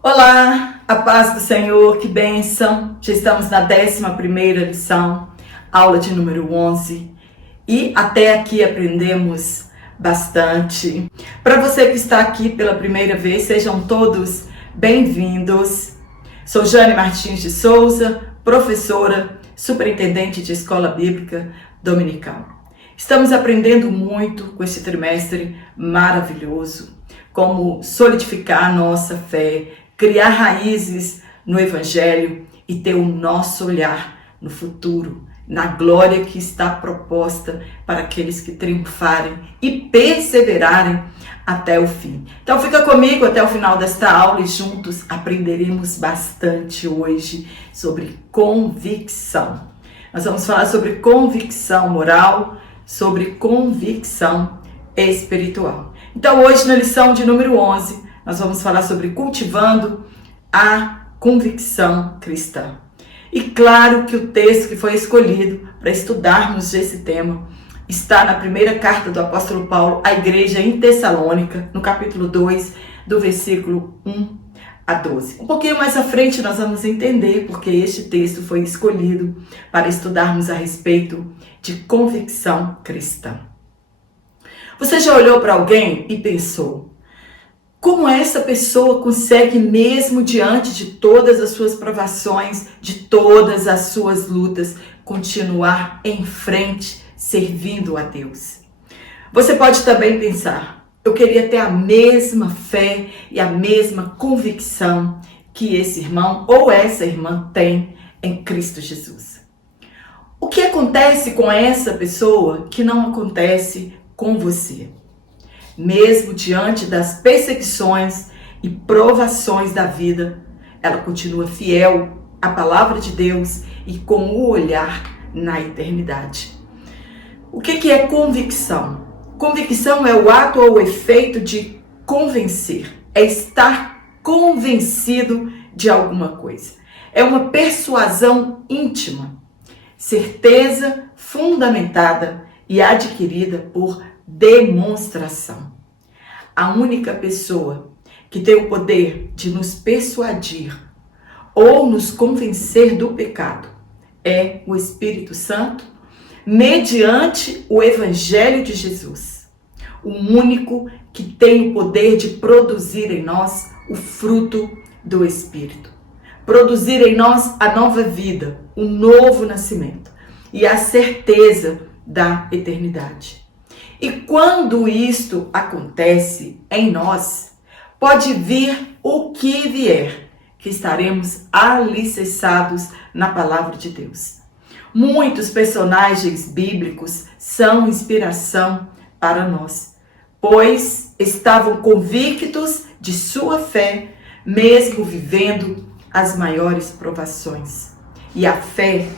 Olá, a paz do Senhor, que bênção! Já estamos na 11ª lição, aula de número 11 e até aqui aprendemos bastante. Para você que está aqui pela primeira vez, sejam todos bem-vindos. Sou Jane Martins de Souza, professora, superintendente de Escola Bíblica Dominical. Estamos aprendendo muito com este trimestre maravilhoso, como solidificar a nossa fé, criar raízes no Evangelho e ter o nosso olhar no futuro, na glória que está proposta para aqueles que triunfarem e perseverarem até o fim. Então fica comigo até o final desta aula e juntos aprenderemos bastante hoje sobre convicção. Nós vamos falar sobre convicção moral, sobre convicção espiritual. Então hoje na lição de número 11, nós vamos falar sobre cultivando a convicção cristã. E claro que o texto que foi escolhido para estudarmos esse tema está na primeira carta do apóstolo Paulo à igreja em Tessalônica, no capítulo 2, do versículo 1 a 12. Um pouquinho mais à frente nós vamos entender porque este texto foi escolhido para estudarmos a respeito de convicção cristã. Você já olhou para alguém e pensou: como essa pessoa consegue, mesmo diante de todas as suas provações, de todas as suas lutas, continuar em frente, servindo a Deus? Você pode também pensar: eu queria ter a mesma fé e a mesma convicção que esse irmão ou essa irmã tem em Cristo Jesus. O que acontece com essa pessoa que não acontece com você? Mesmo diante das perseguições e provações da vida, ela continua fiel à palavra de Deus e com o olhar na eternidade. O que é convicção? Convicção é o ato ou o efeito de convencer, é estar convencido de alguma coisa. É uma persuasão íntima, certeza fundamentada e adquirida por demonstração. A única pessoa que tem o poder de nos persuadir ou nos convencer do pecado é o Espírito Santo, mediante o Evangelho de Jesus. O único que tem o poder de produzir em nós o fruto do Espírito. Produzir em nós a nova vida, o novo nascimento e a certeza da eternidade. E quando isto acontece em nós, pode vir o que vier, que estaremos alicerçados na palavra de Deus. Muitos personagens bíblicos são inspiração para nós, pois estavam convictos de sua fé, mesmo vivendo as maiores provações. E a fé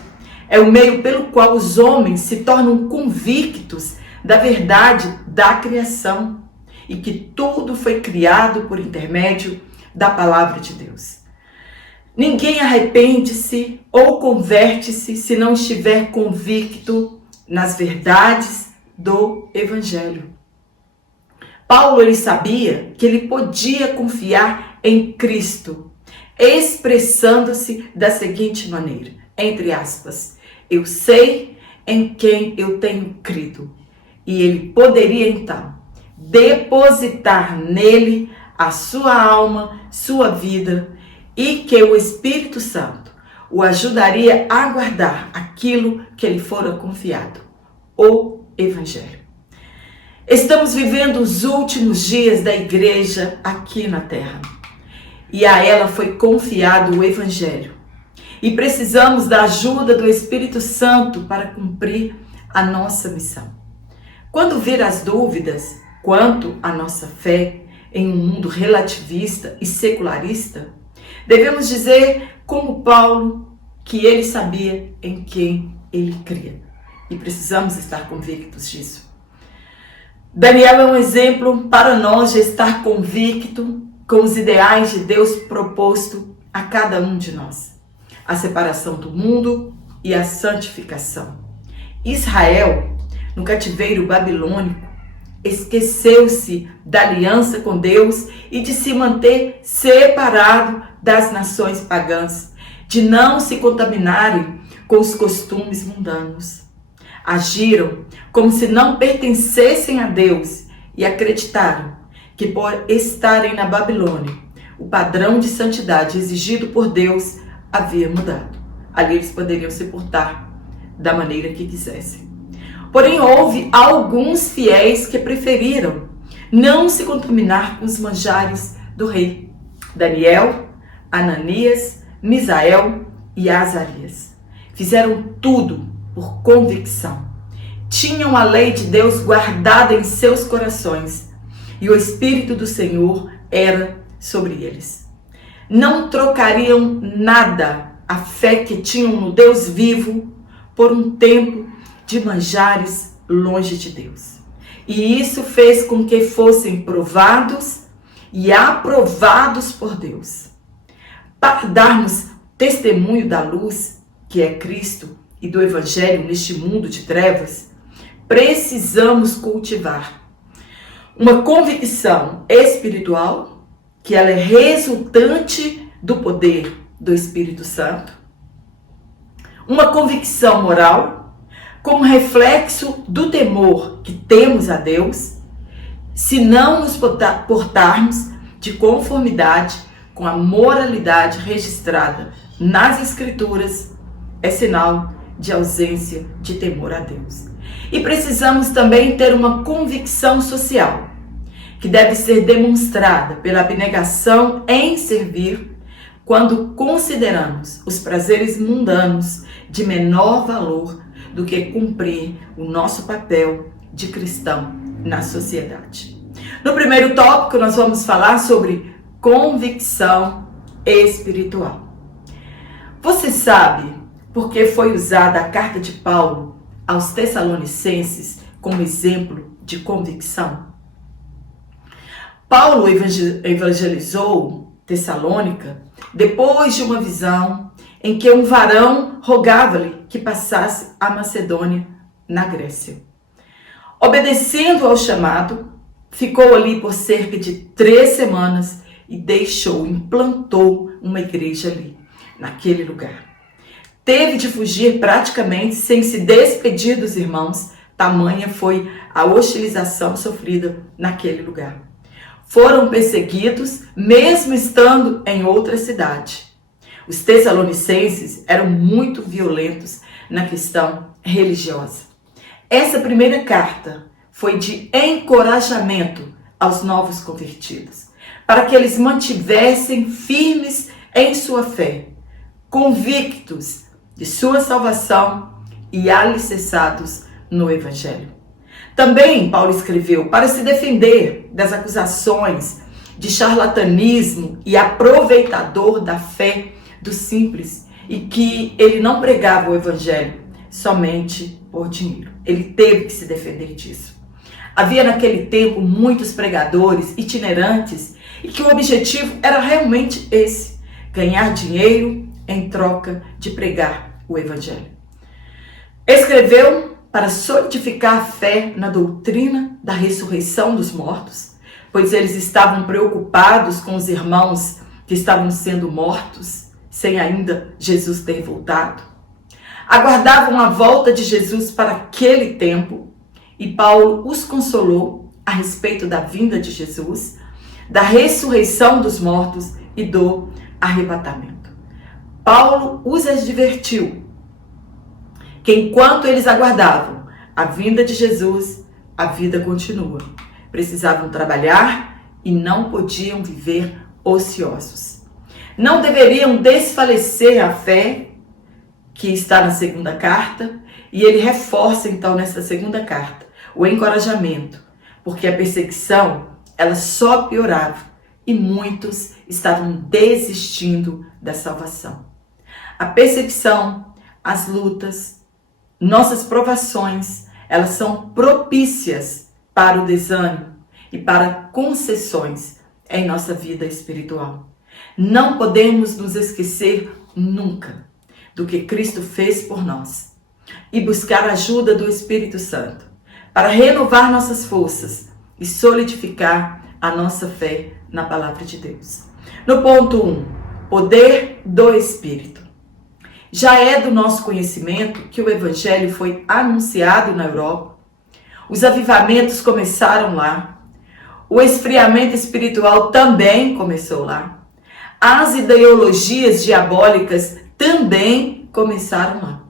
é o meio pelo qual os homens se tornam convictos da verdade da criação e que tudo foi criado por intermédio da palavra de Deus. Ninguém arrepende-se ou converte-se se não estiver convicto nas verdades do Evangelho. Paulo ele sabia que ele podia confiar em Cristo, expressando-se da seguinte maneira, entre aspas: eu sei em quem eu tenho crido. E ele poderia então depositar nele a sua alma, sua vida, e que o Espírito Santo o ajudaria a guardar aquilo que lhe fora confiado, o Evangelho. Estamos vivendo os últimos dias da igreja aqui na terra, e a ela foi confiado o Evangelho. E precisamos da ajuda do Espírito Santo para cumprir a nossa missão. Quando vir as dúvidas quanto à nossa fé em um mundo relativista e secularista, devemos dizer, como Paulo, que ele sabia em quem ele cria. E precisamos estar convictos disso. Daniel é um exemplo para nós de estar convicto com os ideais de Deus proposto a cada um de nós. A separação do mundo e a santificação. Israel, no cativeiro babilônico, esqueceu-se da aliança com Deus e de se manter separado das nações pagãs, de não se contaminarem com os costumes mundanos. Agiram como se não pertencessem a Deus e acreditaram que, por estarem na Babilônia, o padrão de santidade exigido por Deus havia mudado. Ali eles poderiam se portar da maneira que quisessem. Porém, houve alguns fiéis que preferiram não se contaminar com os manjares do rei: Daniel, Ananias, Misael e Azarias. Fizeram tudo por convicção. Tinham a lei de Deus guardada em seus corações e o Espírito do Senhor era sobre eles. Não trocariam nada a fé que tinham no Deus vivo por um tempo de manjares longe de Deus. E isso fez com que fossem provados e aprovados por Deus. Para darmos testemunho da luz, que é Cristo, e do Evangelho neste mundo de trevas, precisamos cultivar uma convicção espiritual, que ela é resultante do poder do Espírito Santo, uma convicção moral, como reflexo do temor que temos a Deus, se não nos portarmos de conformidade com a moralidade registrada nas Escrituras, é sinal de ausência de temor a Deus. E precisamos também ter uma convicção social, que deve ser demonstrada pela abnegação em servir, quando consideramos os prazeres mundanos de menor valor do que cumprir o nosso papel de cristão na sociedade. No primeiro tópico, nós vamos falar sobre convicção espiritual. Você sabe por que foi usada a carta de Paulo aos Tessalonicenses como exemplo de convicção? Paulo evangelizou Tessalônica depois de uma visão em que um varão rogava-lhe que passasse a Macedônia, na Grécia. Obedecendo ao chamado, ficou ali por cerca de 3 semanas e implantou uma igreja ali, naquele lugar. Teve de fugir praticamente sem se despedir dos irmãos, tamanha foi a hostilização sofrida naquele lugar. Foram perseguidos, mesmo estando em outra cidade. Os tessalonicenses eram muito violentos na questão religiosa. Essa primeira carta foi de encorajamento aos novos convertidos, para que eles mantivessem firmes em sua fé, convictos de sua salvação e alicerçados no Evangelho. Também Paulo escreveu para se defender das acusações de charlatanismo e aproveitador da fé dos simples, e que ele não pregava o Evangelho somente por dinheiro. Ele teve que se defender disso. Havia naquele tempo muitos pregadores itinerantes e que o objetivo era realmente esse: ganhar dinheiro em troca de pregar o Evangelho. Escreveu para solidificar a fé na doutrina da ressurreição dos mortos, pois eles estavam preocupados com os irmãos que estavam sendo mortos, sem ainda Jesus ter voltado. Aguardavam a volta de Jesus para aquele tempo, e Paulo os consolou a respeito da vinda de Jesus, da ressurreição dos mortos e do arrebatamento. Paulo os advertiu que enquanto eles aguardavam a vinda de Jesus, a vida continua. Precisavam trabalhar e não podiam viver ociosos. Não deveriam desfalecer a fé, que está na segunda carta, e ele reforça então nessa segunda carta o encorajamento, porque a perseguição ela só piorava e muitos estavam desistindo da salvação. A perseguição, as lutas, nossas provações, elas são propícias para o desânimo e para concessões em nossa vida espiritual. Não podemos nos esquecer nunca do que Cristo fez por nós e buscar a ajuda do Espírito Santo para renovar nossas forças e solidificar a nossa fé na palavra de Deus. No ponto 1, poder do Espírito. Já é do nosso conhecimento que o Evangelho foi anunciado na Europa. Os avivamentos começaram lá. O esfriamento espiritual também começou lá. As ideologias diabólicas também começaram lá.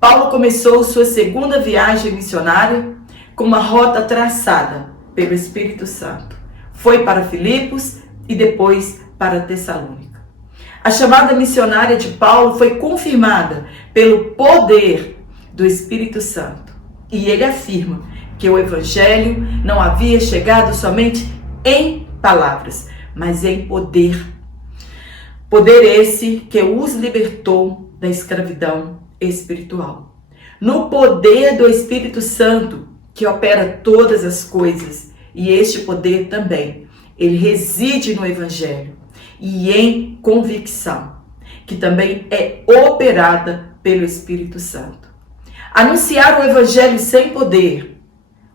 Paulo começou sua segunda viagem missionária com uma rota traçada pelo Espírito Santo. Foi para Filipos e depois para Tessalônica. A chamada missionária de Paulo foi confirmada pelo poder do Espírito Santo. E ele afirma que o Evangelho não havia chegado somente em palavras, mas em poder. Poder esse que os libertou da escravidão espiritual. No poder do Espírito Santo, que opera todas as coisas, e este poder também, ele reside no Evangelho e em convicção, que também é operada pelo Espírito Santo. Anunciar o Evangelho sem poder,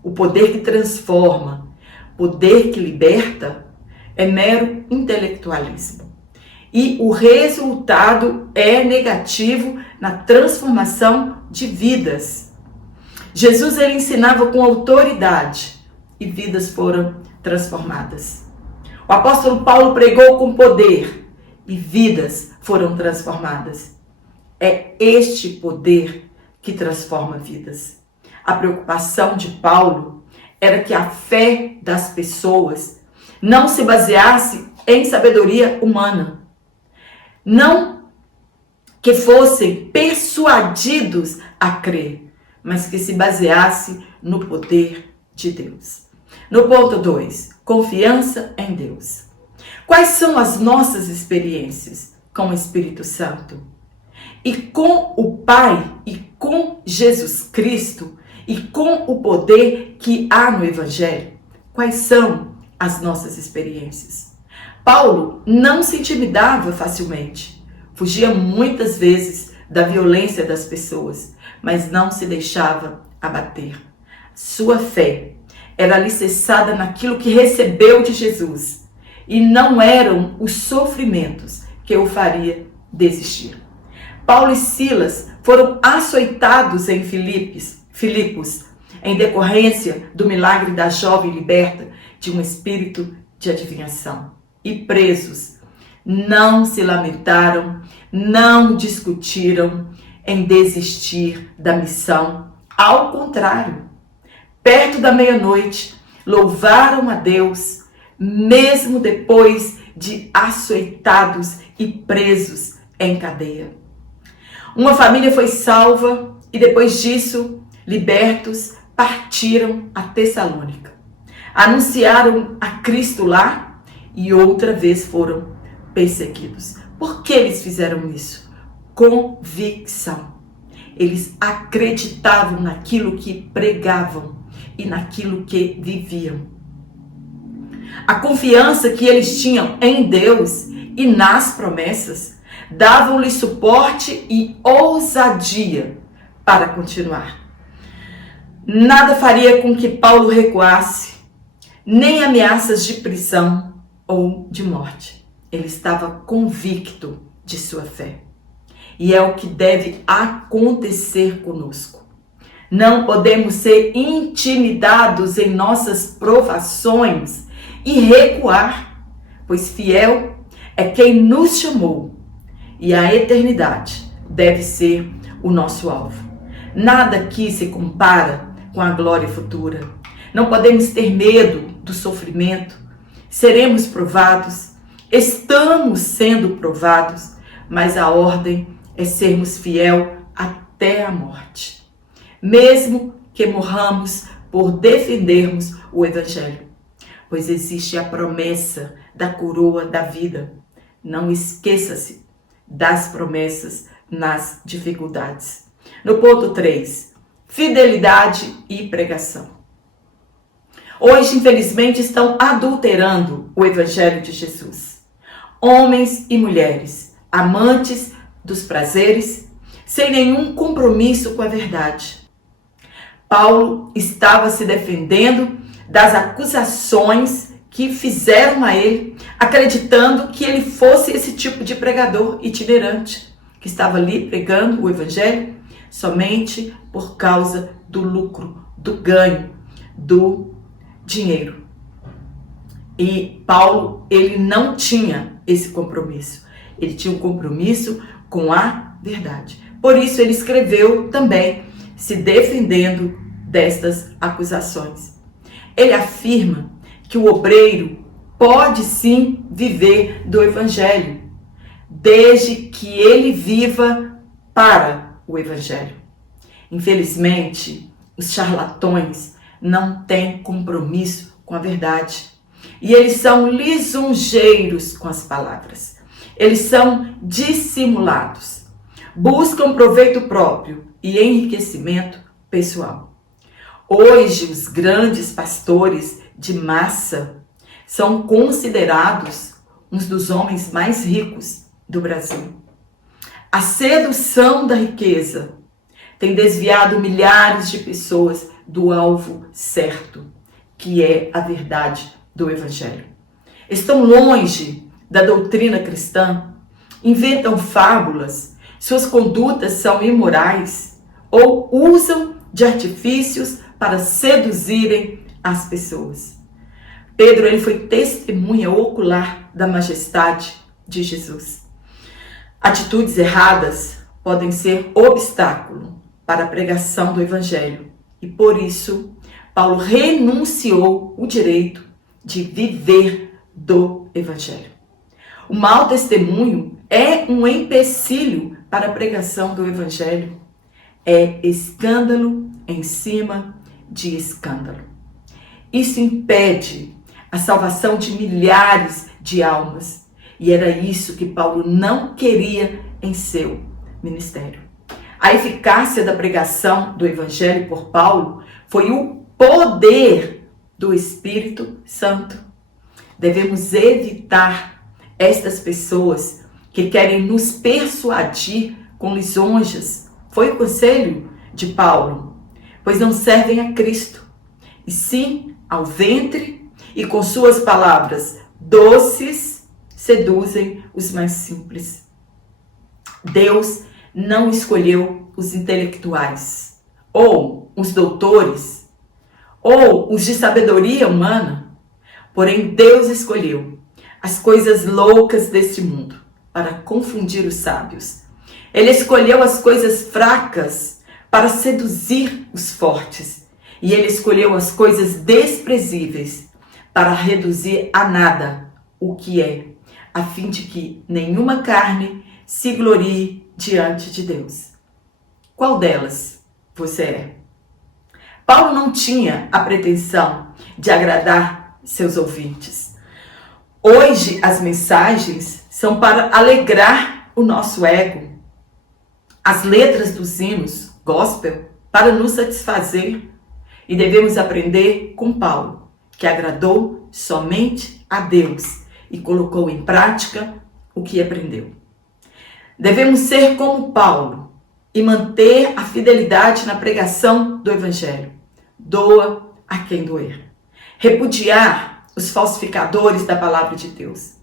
o poder que transforma, poder que liberta, é mero intelectualismo. E o resultado é negativo na transformação de vidas. Jesus ele ensinava com autoridade e vidas foram transformadas. O apóstolo Paulo pregou com poder e vidas foram transformadas. É este poder que transforma vidas. A preocupação de Paulo era que a fé das pessoas não se baseasse em sabedoria humana. Não que fossem persuadidos a crer, mas que se baseasse no poder de Deus. No ponto 2, confiança em Deus. Quais são as nossas experiências com o Espírito Santo? E com o Pai, e com Jesus Cristo, e com o poder que há no Evangelho? Quais são as nossas experiências? Paulo não se intimidava facilmente, fugia muitas vezes da violência das pessoas, mas não se deixava abater. Sua fé era alicerçada naquilo que recebeu de Jesus, e não eram os sofrimentos que o faria desistir. Paulo e Silas foram açoitados em Filipos, em decorrência do milagre da jovem liberta de um espírito de adivinhação. E presos, não se lamentaram, não discutiram em desistir da missão. Ao contrário, perto da meia-noite, louvaram a Deus, mesmo depois de açoitados e presos em cadeia. Uma família foi salva e depois disso, libertos, partiram a Tessalônica. Anunciaram a Cristo lá e outra vez foram perseguidos. Por que eles fizeram isso? Convicção. Eles acreditavam naquilo que pregavam e naquilo que viviam. A confiança que eles tinham em Deus e nas promessas davam-lhe suporte e ousadia para continuar. Nada faria com que Paulo recuasse, nem ameaças de prisão ou de morte. Ele estava convicto de sua fé. E é o que deve acontecer conosco. Não podemos ser intimidados em nossas provações e recuar, pois fiel é quem nos chamou e a eternidade deve ser o nosso alvo. Nada aqui se compara com a glória futura. Não podemos ter medo do sofrimento. Seremos provados, estamos sendo provados, mas a ordem é sermos fiel até a morte. Mesmo que morramos por defendermos o Evangelho, pois existe a promessa da coroa da vida. Não esqueça-se das promessas nas dificuldades. No ponto 3, fidelidade e pregação. Hoje, infelizmente, estão adulterando o Evangelho de Jesus. Homens e mulheres, amantes dos prazeres, sem nenhum compromisso com a verdade. Paulo estava se defendendo das acusações que fizeram a ele, acreditando que ele fosse esse tipo de pregador itinerante, que estava ali pregando o evangelho somente por causa do lucro, do ganho, do dinheiro. E Paulo, ele não tinha esse compromisso. Ele tinha um compromisso com a verdade. Por isso ele escreveu também, se defendendo destas acusações. Ele afirma que o obreiro pode sim viver do evangelho, desde que ele viva para o evangelho. Infelizmente, os charlatões não têm compromisso com a verdade. E eles são lisonjeiros com as palavras. Eles são dissimulados. Buscam proveito próprio e enriquecimento pessoal. Hoje, os grandes pastores de massa são considerados uns dos homens mais ricos do Brasil. A sedução da riqueza tem desviado milhares de pessoas do alvo certo, que é a verdade do Evangelho. Estão longe da doutrina cristã, inventam fábulas, suas condutas são imorais ou usam de artifícios para seduzirem as pessoas. Pedro, ele foi testemunha ocular da majestade de Jesus. Atitudes erradas podem ser obstáculo para a pregação do Evangelho e por isso Paulo renunciou o direito de viver do Evangelho. O mau testemunho é um empecilho para a pregação do Evangelho. É escândalo em cima de escândalo. Isso impede a salvação de milhares de almas. E era isso que Paulo não queria em seu ministério. A eficácia da pregação do Evangelho por Paulo foi o poder do Espírito Santo. Devemos evitar estas pessoas que querem nos persuadir com lisonjas. Foi o conselho de Paulo, pois não servem a Cristo, e sim ao ventre, e com suas palavras doces seduzem os mais simples. Deus não escolheu os intelectuais, ou os doutores, ou os de sabedoria humana, porém Deus escolheu as coisas loucas deste mundo para confundir os sábios. Ele escolheu as coisas fracas para seduzir os fortes. E ele escolheu as coisas desprezíveis para reduzir a nada o que é, a fim de que nenhuma carne se glorie diante de Deus. Qual delas você é? Paulo não tinha a pretensão de agradar seus ouvintes. Hoje as mensagens são para alegrar o nosso ego. As letras dos hinos gospel para nos satisfazer. E devemos aprender com Paulo, que agradou somente a Deus e colocou em prática o que aprendeu. Devemos ser como Paulo e manter a fidelidade na pregação do Evangelho. Doa a quem doer. Repudiar os falsificadores da palavra de Deus.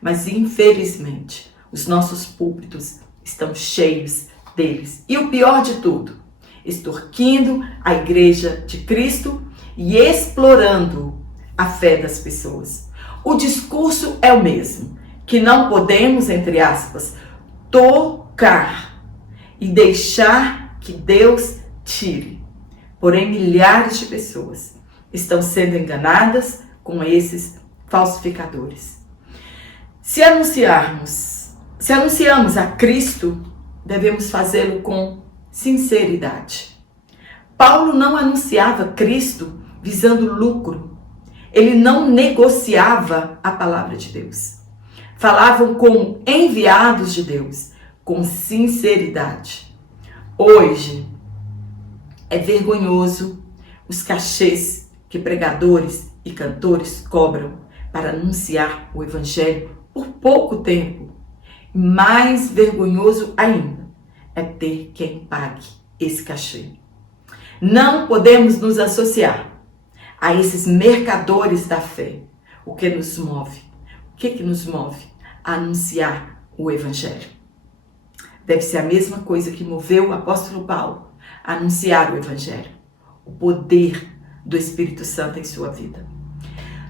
Mas, infelizmente, os nossos púlpitos estão cheios deles. E o pior de tudo, extorquindo a igreja de Cristo e explorando a fé das pessoas. O discurso é o mesmo, que não podemos, entre aspas, tocar e deixar que Deus tire. Porém, milhares de pessoas estão sendo enganadas com esses falsificadores. Se anunciamos a Cristo, devemos fazê-lo com sinceridade. Paulo não anunciava Cristo visando lucro. Ele não negociava a palavra de Deus. Falavam como enviados de Deus, com sinceridade. Hoje é vergonhoso os cachês que pregadores e cantores cobram para anunciar o Evangelho por pouco tempo. Mais vergonhoso ainda é ter quem pague esse cachê. Não podemos nos associar a esses mercadores da fé, o que nos move? O que nos move? A anunciar o Evangelho. Deve ser a mesma coisa que moveu o apóstolo Paulo a anunciar o Evangelho. O poder do Espírito Santo em sua vida.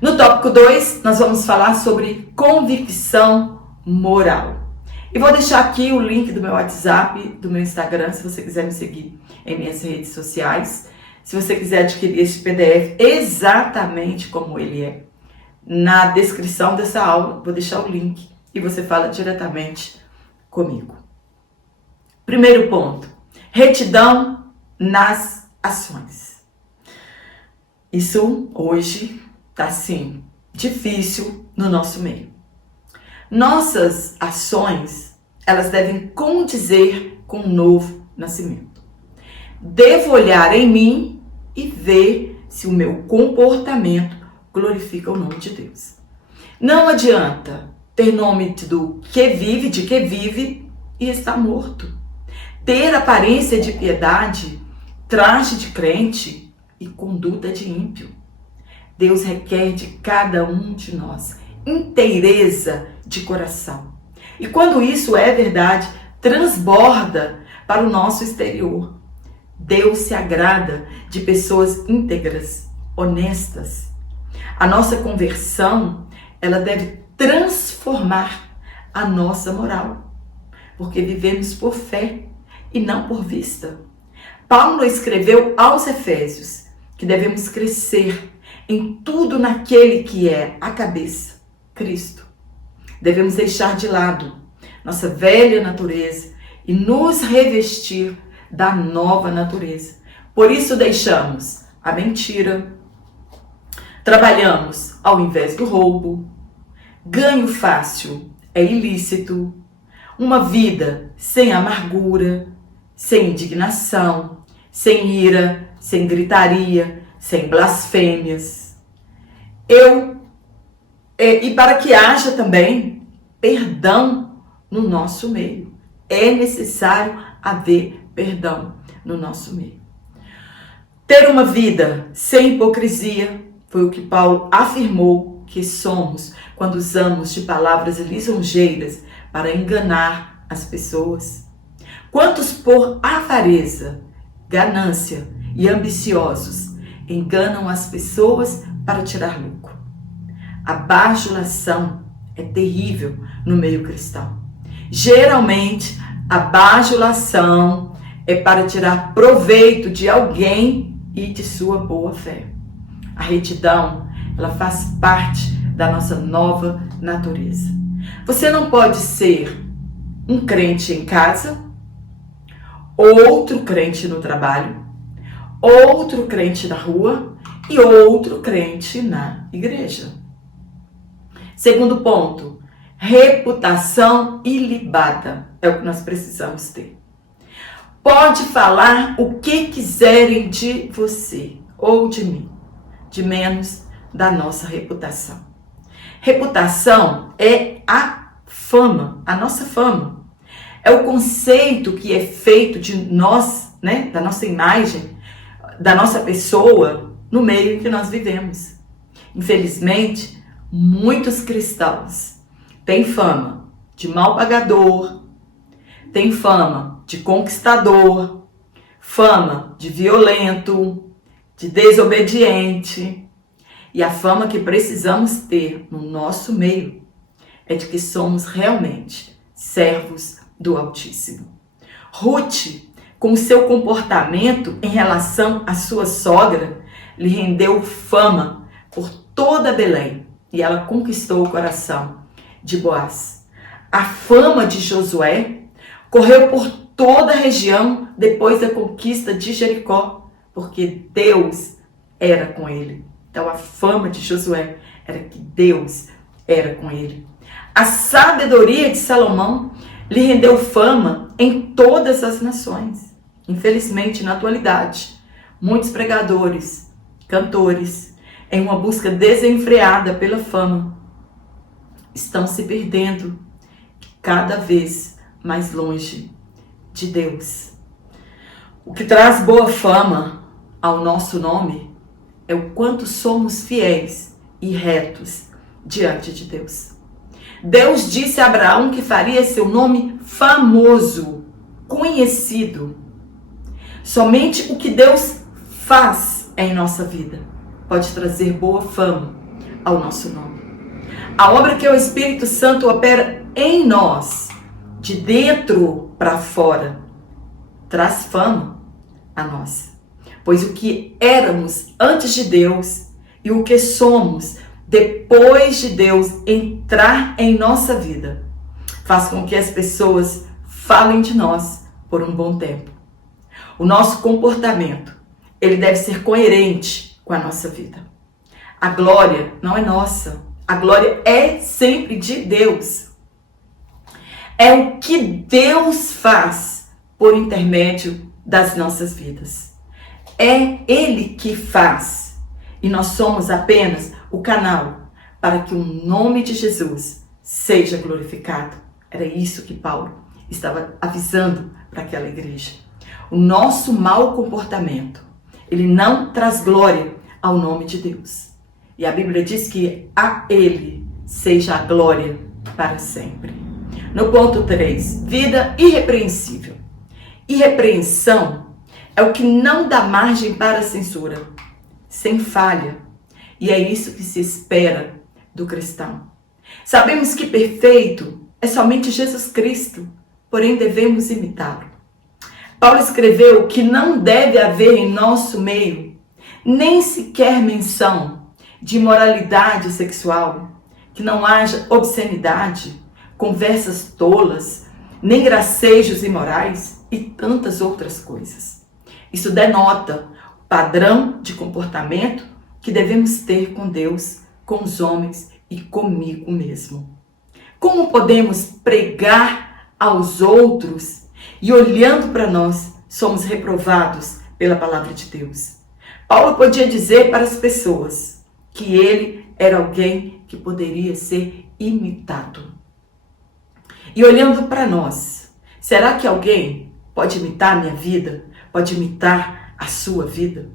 No tópico 2, nós vamos falar sobre convicção moral. E vou deixar aqui o link do meu WhatsApp, do meu Instagram, se você quiser me seguir em minhas redes sociais. Se você quiser adquirir este PDF exatamente como ele é, na descrição dessa aula, vou deixar o link e você fala diretamente comigo. Primeiro ponto, retidão nas ações. Isso hoje está assim, difícil no nosso meio. Nossas ações, elas devem condizer com o novo nascimento. Devo olhar em mim e ver se o meu comportamento glorifica o nome de Deus. Não adianta ter nome do que vive, de que vive e está morto. Ter aparência de piedade, traje de crente e conduta de ímpio. Deus requer de cada um de nós inteireza de coração. E quando isso é verdade, transborda para o nosso exterior. Deus se agrada de pessoas íntegras, honestas. A nossa conversão, ela deve transformar a nossa moral, porque vivemos por fé e não por vista. Paulo escreveu aos Efésios que devemos crescer em tudo naquele que é a cabeça, Cristo. Devemos deixar de lado nossa velha natureza e nos revestir da nova natureza. Por isso deixamos a mentira, trabalhamos ao invés do roubo, ganho fácil é ilícito, uma vida sem amargura, sem indignação, sem ira, sem gritaria, sem blasfêmias. E para que haja também perdão no nosso meio. É necessário haver perdão no nosso meio. Ter uma vida sem hipocrisia foi o que Paulo afirmou que somos quando usamos de palavras lisonjeiras para enganar as pessoas. Quantos por avareza, ganância e ambiciosos enganam as pessoas para tirar lucro. A bajulação é terrível no meio cristão. Geralmente, a bajulação é para tirar proveito de alguém e de sua boa fé. A retidão, ela faz parte da nossa nova natureza. Você não pode ser um crente em casa, outro crente no trabalho, outro crente na rua e outro crente na igreja. Segundo ponto, reputação ilibada é o que nós precisamos ter. Pode falar o que quiserem de você ou de mim, de menos da nossa reputação. Reputação é a fama, a nossa fama. É o conceito que é feito de nós, né, da nossa imagem, da nossa pessoa no meio em que nós vivemos. Infelizmente, muitos cristãos têm fama de mal pagador, têm fama de conquistador, fama de violento, de desobediente. E a fama que precisamos ter no nosso meio é de que somos realmente servos do Altíssimo. Ruth, com seu comportamento em relação à sua sogra, lhe rendeu fama por toda Belém e ela conquistou o coração de Boaz. A fama de Josué correu por toda a região depois da conquista de Jericó, porque Deus era com ele. Então a fama de Josué era que Deus era com ele. A sabedoria de Salomão lhe rendeu fama em todas as nações. Infelizmente, na atualidade, muitos pregadores, cantores, em uma busca desenfreada pela fama, estão se perdendo cada vez mais longe de Deus. O que traz boa fama ao nosso nome é o quanto somos fiéis e retos diante de Deus. Deus disse a Abraão que faria seu nome famoso, conhecido. Somente o que Deus faz em nossa vida pode trazer boa fama ao nosso nome. A obra que o Espírito Santo opera em nós, de dentro para fora, traz fama a nós. Pois o que éramos antes de Deus e o que somos depois de Deus entrar em nossa vida, faz com que as pessoas falem de nós por um bom tempo. O nosso comportamento, ele deve ser coerente com a nossa vida. A glória não é nossa, a glória é sempre de Deus. É o que Deus faz por intermédio das nossas vidas. É Ele que faz e nós somos apenas o canal para que o nome de Jesus seja glorificado. Era isso que Paulo estava avisando para aquela igreja. O nosso mau comportamento, ele não traz glória ao nome de Deus. E a Bíblia diz que a Ele seja a glória para sempre. No ponto 3, vida irrepreensível. Irrepreensão é o que não dá margem para censura, sem falha. E é isso que se espera do cristão. Sabemos que perfeito é somente Jesus Cristo, porém devemos imitá-lo. Paulo escreveu que não deve haver em nosso meio nem sequer menção de imoralidade sexual, que não haja obscenidade, conversas tolas, nem gracejos imorais e tantas outras coisas. Isso denota o padrão de comportamento que devemos ter com Deus, com os homens e comigo mesmo. Como podemos pregar aos outros e olhando para nós, somos reprovados pela palavra de Deus? Paulo podia dizer para as pessoas que ele era alguém que poderia ser imitado. E olhando para nós, será que alguém pode imitar a minha vida? Pode imitar a sua vida?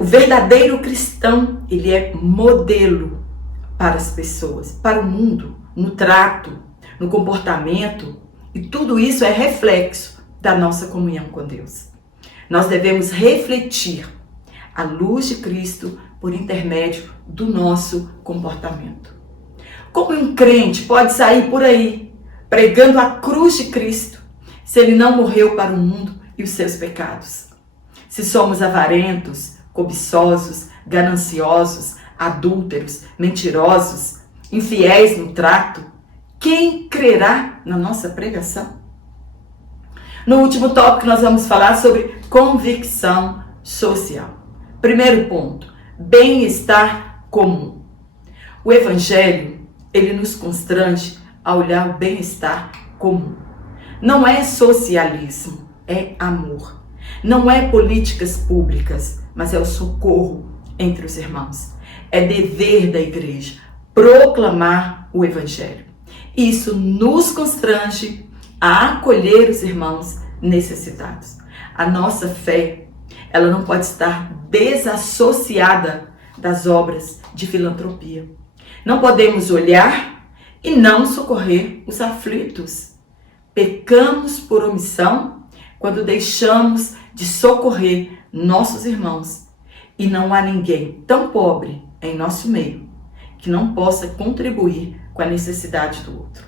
O verdadeiro cristão, ele é modelo para as pessoas, para o mundo, no trato, no comportamento, e tudo isso é reflexo da nossa comunhão com Deus. Nós devemos refletir a luz de Cristo por intermédio do nosso comportamento. Como um crente pode sair por aí pregando a cruz de Cristo se ele não morreu para o mundo e os seus pecados? Se somos avarentos, cobiçosos, gananciosos, adúlteros, mentirosos, infiéis no trato, quem crerá na nossa pregação? No último tópico nós vamos falar sobre convicção social. Primeiro ponto, bem-estar comum. O Evangelho, ele nos constrange a olhar o bem-estar comum. Não é socialismo, é amor. Não é políticas públicas, mas é o socorro entre os irmãos. É dever da igreja proclamar o Evangelho. Isso nos constrange a acolher os irmãos necessitados. A nossa fé, ela não pode estar desassociada das obras de filantropia. Não podemos olhar e não socorrer os aflitos. Pecamos por omissão quando deixamos de socorrer nossos irmãos. E não há ninguém tão pobre em nosso meio que não possa contribuir com a necessidade do outro.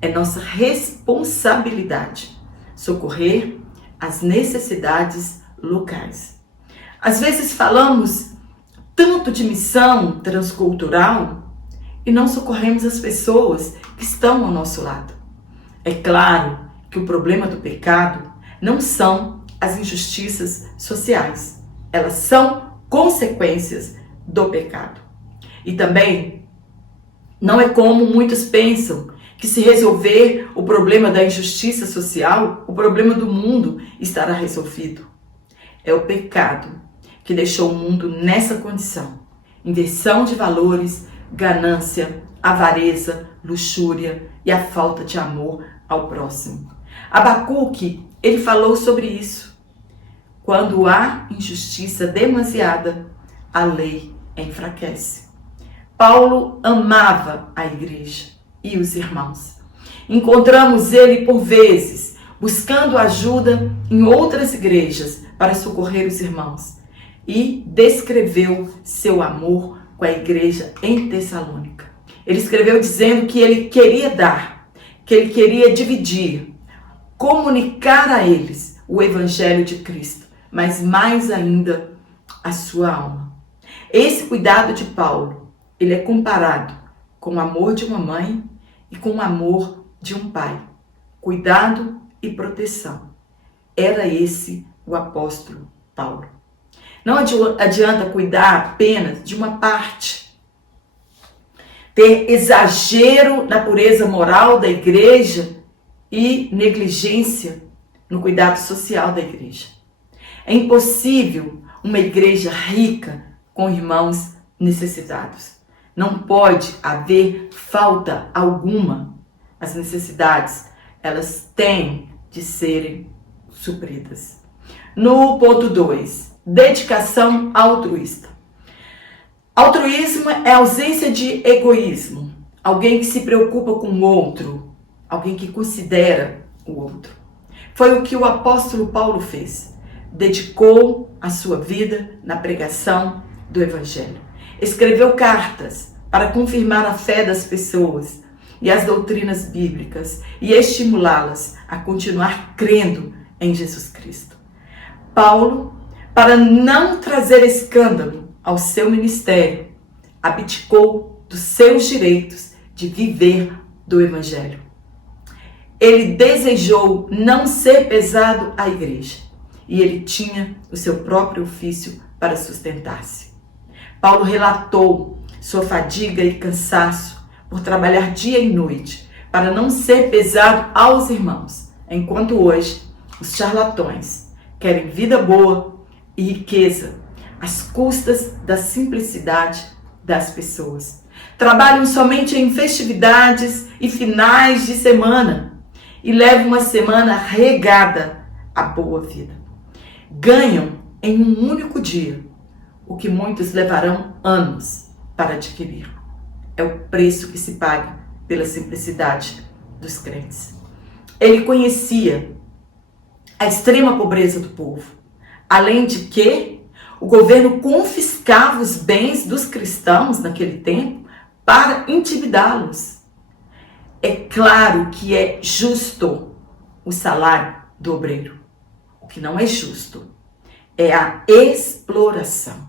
É nossa responsabilidade socorrer as necessidades locais. Às vezes falamos tanto de missão transcultural e não socorremos as pessoas que estão ao nosso lado. É claro que o problema do pecado não são as injustiças sociais. Elas são consequências do pecado. E também não é como muitos pensam, que se resolver o problema da injustiça social, o problema do mundo estará resolvido. É o pecado que deixou o mundo nessa condição. Inversão de valores, ganância, avareza, luxúria e a falta de amor ao próximo. Abacuque, ele falou sobre isso. Quando há injustiça demasiada, a lei enfraquece. Paulo amava a igreja e os irmãos. Encontramos ele por vezes buscando ajuda em outras igrejas para socorrer os irmãos e descreveu seu amor com a igreja em Tessalônica. Ele escreveu dizendo que ele queria dar, que ele queria dividir, comunicar a eles o evangelho de Cristo, mas mais ainda a sua alma. Esse cuidado de Paulo, ele é comparado com o amor de uma mãe e com o amor de um pai. Cuidado e proteção. Era esse o apóstolo Paulo. Não adianta cuidar apenas de uma parte. Ter exagero na pureza moral da igreja e negligência no cuidado social da igreja. É impossível uma igreja rica com irmãos necessitados. Não pode haver falta alguma. As necessidades, elas têm de serem supridas. No ponto 2, dedicação altruísta. Altruísmo é ausência de egoísmo. Alguém que se preocupa com o outro. Alguém que considera o outro. Foi o que o apóstolo Paulo fez. Dedicou a sua vida na pregação do evangelho. Escreveu cartas para confirmar a fé das pessoas e as doutrinas bíblicas e estimulá-las a continuar crendo em Jesus Cristo. Paulo, para não trazer escândalo ao seu ministério, abdicou dos seus direitos de viver do evangelho. Ele desejou não ser pesado à igreja e ele tinha o seu próprio ofício para sustentar-se. Paulo relatou sua fadiga e cansaço por trabalhar dia e noite para não ser pesado aos irmãos, enquanto hoje os charlatões querem vida boa e riqueza às custas da simplicidade das pessoas. Trabalham somente em festividades e finais de semana e levam uma semana regada à boa vida. Ganham em um único dia o que muitos levarão anos para adquirir. É o preço que se paga pela simplicidade dos crentes. Ele conhecia a extrema pobreza do povo, além de que o governo confiscava os bens dos cristãos naquele tempo para intimidá-los. É claro que é justo o salário do obreiro. O que não é justo é a exploração.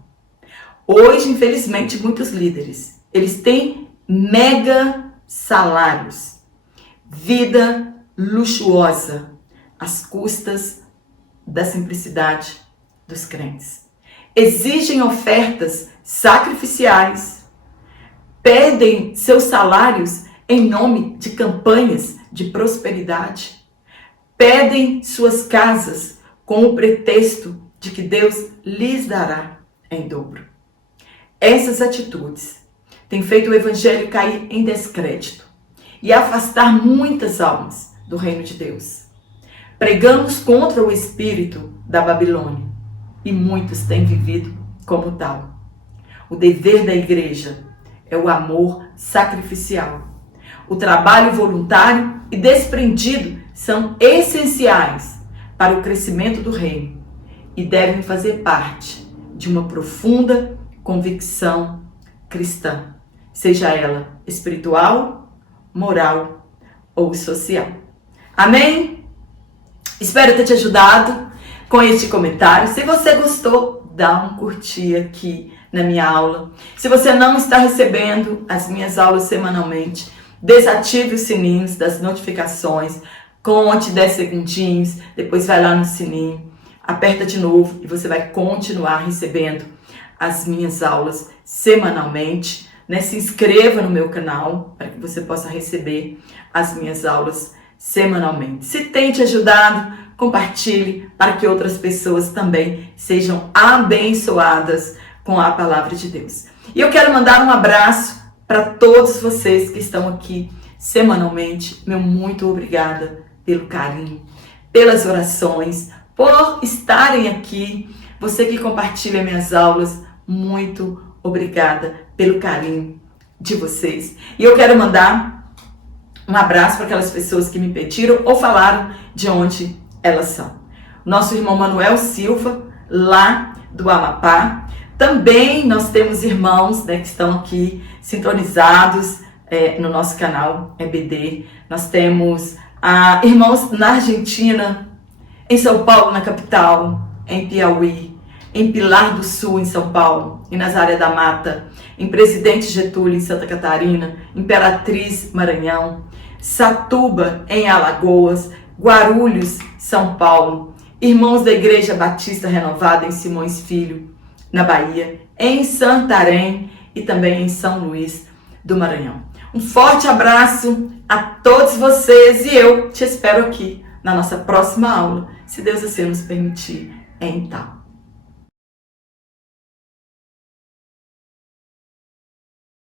Hoje, infelizmente, muitos líderes, eles têm mega salários, vida luxuosa, às custas da simplicidade dos crentes. Exigem ofertas sacrificiais, pedem seus salários em nome de campanhas de prosperidade, pedem suas casas com o pretexto de que Deus lhes dará em dobro. Essas atitudes têm feito o evangelho cair em descrédito e afastar muitas almas do reino de Deus. Pregamos contra o espírito da Babilônia e muitos têm vivido como tal. O dever da igreja é o amor sacrificial. O trabalho voluntário e desprendido são essenciais para o crescimento do reino e devem fazer parte de uma profunda convicção cristã, seja ela espiritual, moral ou social. Amém? Espero ter te ajudado com este comentário. Se você gostou, dá um curtir aqui na minha aula. Se você não está recebendo as minhas aulas semanalmente, desative os sininhos das notificações, conte 10 segundinhos, depois vai lá no sininho, aperta de novo e você vai continuar recebendo as minhas aulas semanalmente, né? Se inscreva no meu canal para que você possa receber as minhas aulas semanalmente. Se tem te ajudado, compartilhe para que outras pessoas também sejam abençoadas com a palavra de Deus. E eu quero mandar um abraço para todos vocês que estão aqui semanalmente. Meu muito obrigada pelo carinho, pelas orações, por estarem aqui. Você que compartilha minhas aulas, muito obrigada pelo carinho de vocês. E eu quero mandar um abraço para aquelas pessoas que me pediram ou falaram de onde elas são. Nosso irmão Manuel Silva, lá do Amapá. Também nós temos irmãos, né, que estão aqui sintonizados no nosso canal EBD. Nós temos irmãos na Argentina, em São Paulo, na capital, em Piauí, em Pilar do Sul, em São Paulo, em Nazaré da Mata, em Presidente Getúlio, em Santa Catarina, Imperatriz, Maranhão, Satuba, em Alagoas, Guarulhos, São Paulo, irmãos da Igreja Batista Renovada, em Simões Filho, na Bahia, em Santarém e também em São Luís do Maranhão. Um forte abraço a todos vocês e eu te espero aqui na nossa próxima aula, se Deus assim nos permitir, então.